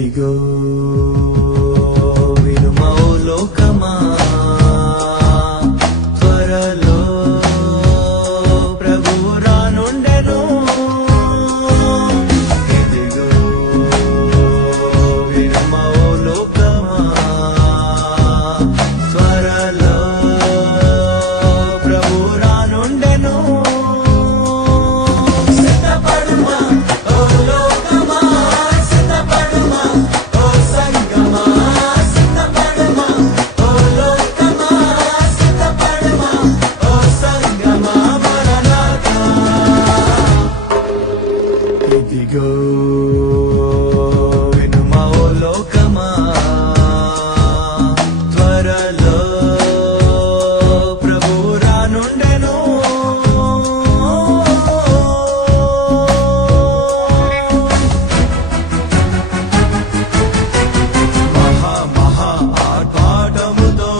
ఇదిగో వినుమో లోకమా త్వరలో ప్రభువు రానుండెను. ఇదిగో వినుమో లోకమా త్వరలో ప్రభువు రానుండెను. సిద్ధపడుమా ఓ లోకమా, సిద్ధపడుమా ఓ సంగమా, సిద్ధపడుమా ఓ లోకమా, సిద్ధపడుమా ఓ సంగమా, మరణాతా. ఇదిగో వినుమా ఓ లోకమా త్వరలో ప్రభువు రానుండెను. మహా ఆర్భాటముతో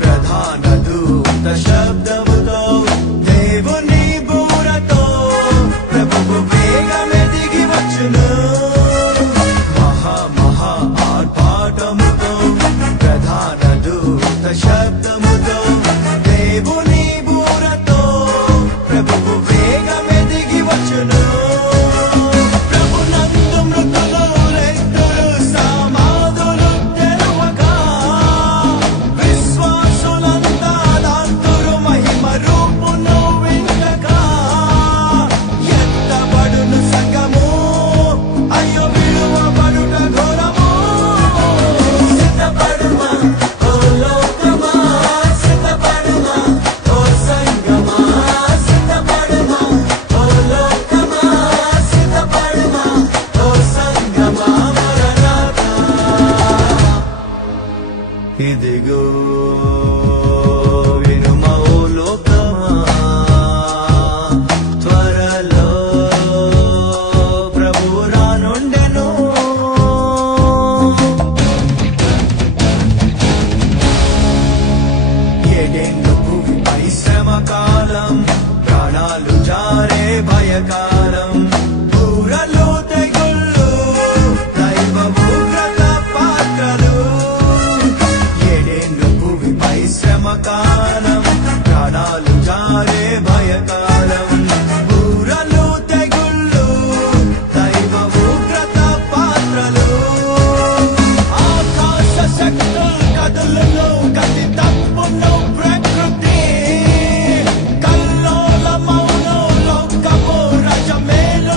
ప్రధాన దూత శబ్దముతో దేవుని బూరతో ప్రభువు వేగమే దిగి వచ్చును. మహా ఆర్భాటముతో ప్రధాన దూత శబ్దముతో దేవుని బూరతో ప్రభువు వేగమే దిగి వచ్చును. ప్రభునందు మృతులు లెక్కలు సమాధులు తెరవగా, విశ్వాసులంతా దాంతురు మహిమ రూపును వింటగా, ఎత్తబడును సంగము అయ్యో విడువబడుట ఘోరము. సిద్ధపడుమా ఓ లోకమా, సిద్ధపడుమా ఓ సంగమా, సిద్ధపడుమా ఓ లోకమా, సిద్ధపడుమా ఓ సంగమా, మరణాతా. ఇదిగో వినుమా ఓ లోకమా త్వరలో ప్రభువు రానుండెను. ఏడేండ్లు భూమిపై శ్రమ కాలం, ప్రాణాలు జారే భయకాలం, బూరలు తెగుళ్ళు దైవ ఉగ్రత పాత్రలు. ఏడేండ్లు భూమిపై శ్రమ కాలం, ప్రాణాలు జారే భయకాలం, బూరలు తెగుళ్ళు దైవ ఉగ్రత పాత్రలు. ఆకాశ శక్తులు కదులును, గతి తప్పును ప్రకృతి, కల్లోలమౌను లోకము, రజమేలు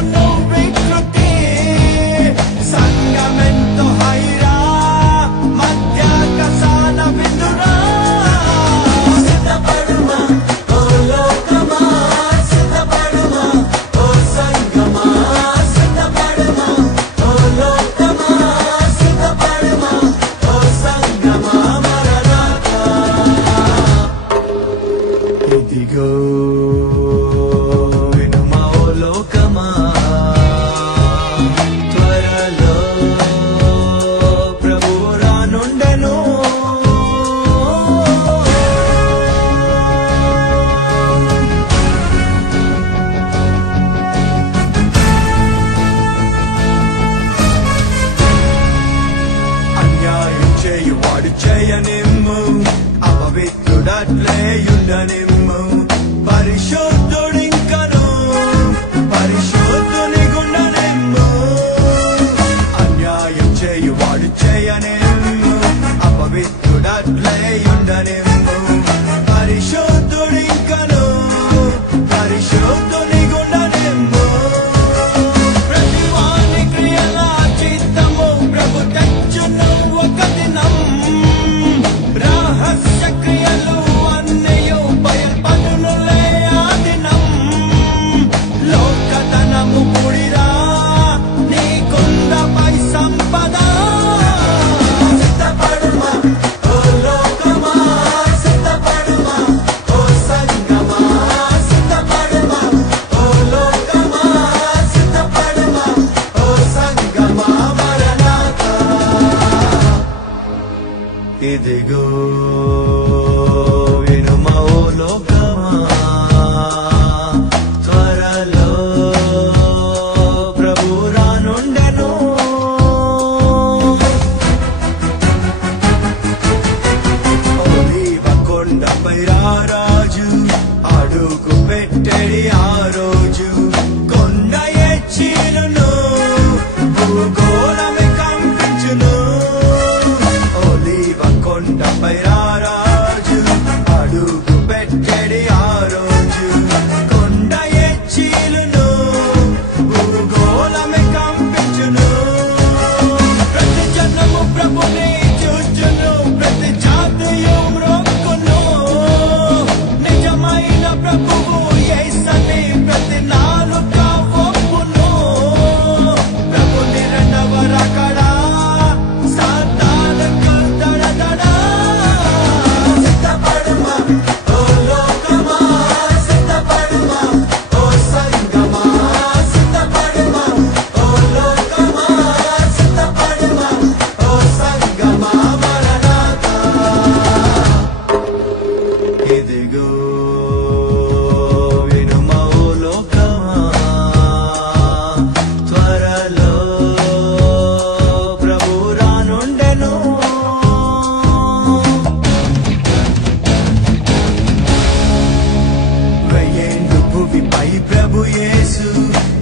యేసు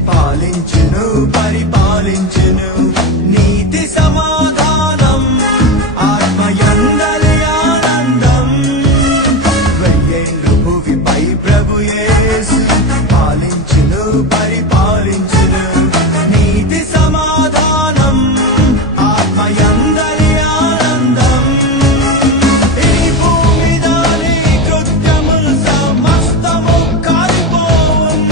పాలించును పరిపాలించును నీతి సమాధానం ఆత్మయందలి ఆనందం వెయ్యేండ్లు భువిపై ప్రభు యేసు పాలించును పరిపాలించును నీతి సమాధానం ఆత్మయందలి ఆనందం ఈ భూమి దాని కృత్యములు సమస్తము కాలిపోవున్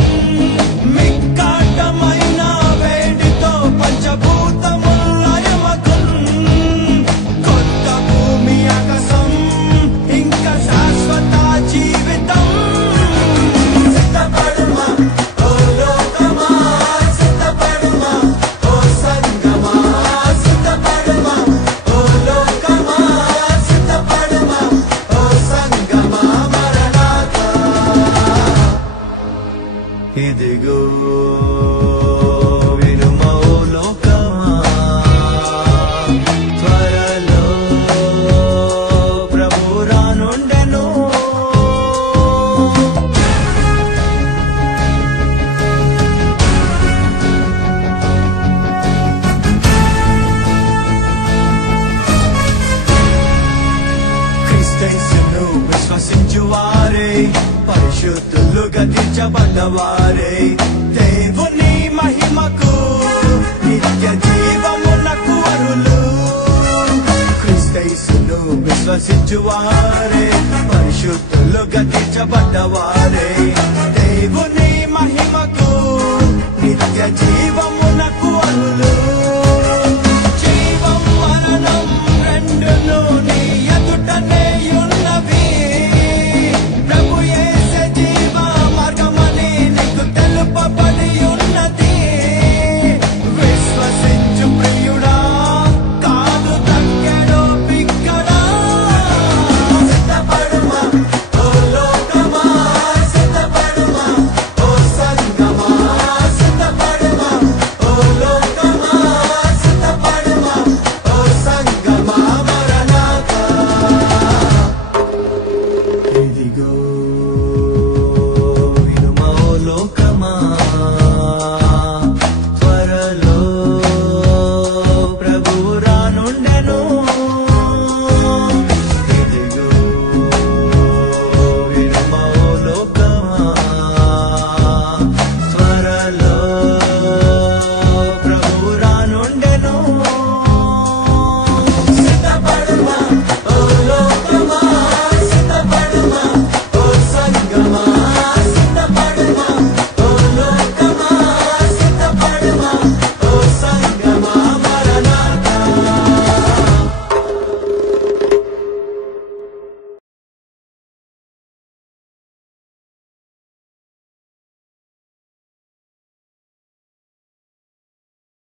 మిక్కాటమైన వేడితో పంచభూతములు లయమగున్ కొత్త భూమి ఆకాశం ఇంకా శాశ్వత జీవితం సిద్ధపడుమా ఓ లోకమా సిద్ధపడుమా ఓ సంగమా సిద్ధపడుమా ఓ లోకమా సిద్ధపడుమా ఓ సంగమా మరణాత ఇదిగో వినుమా ఓ లోకమా త్వరలో ప్రభు రానుండెను క్రీస్తు విశ్వసించువారే పరిశుద్ధులుగా తీర్చబడ్డవారే దేవుని మహిమకు నిత్య జీవమునకు అర్హులు క్రీస్తును విశ్వసించువారే పరిశుద్ధులుగా తీర్చబడ్డవారే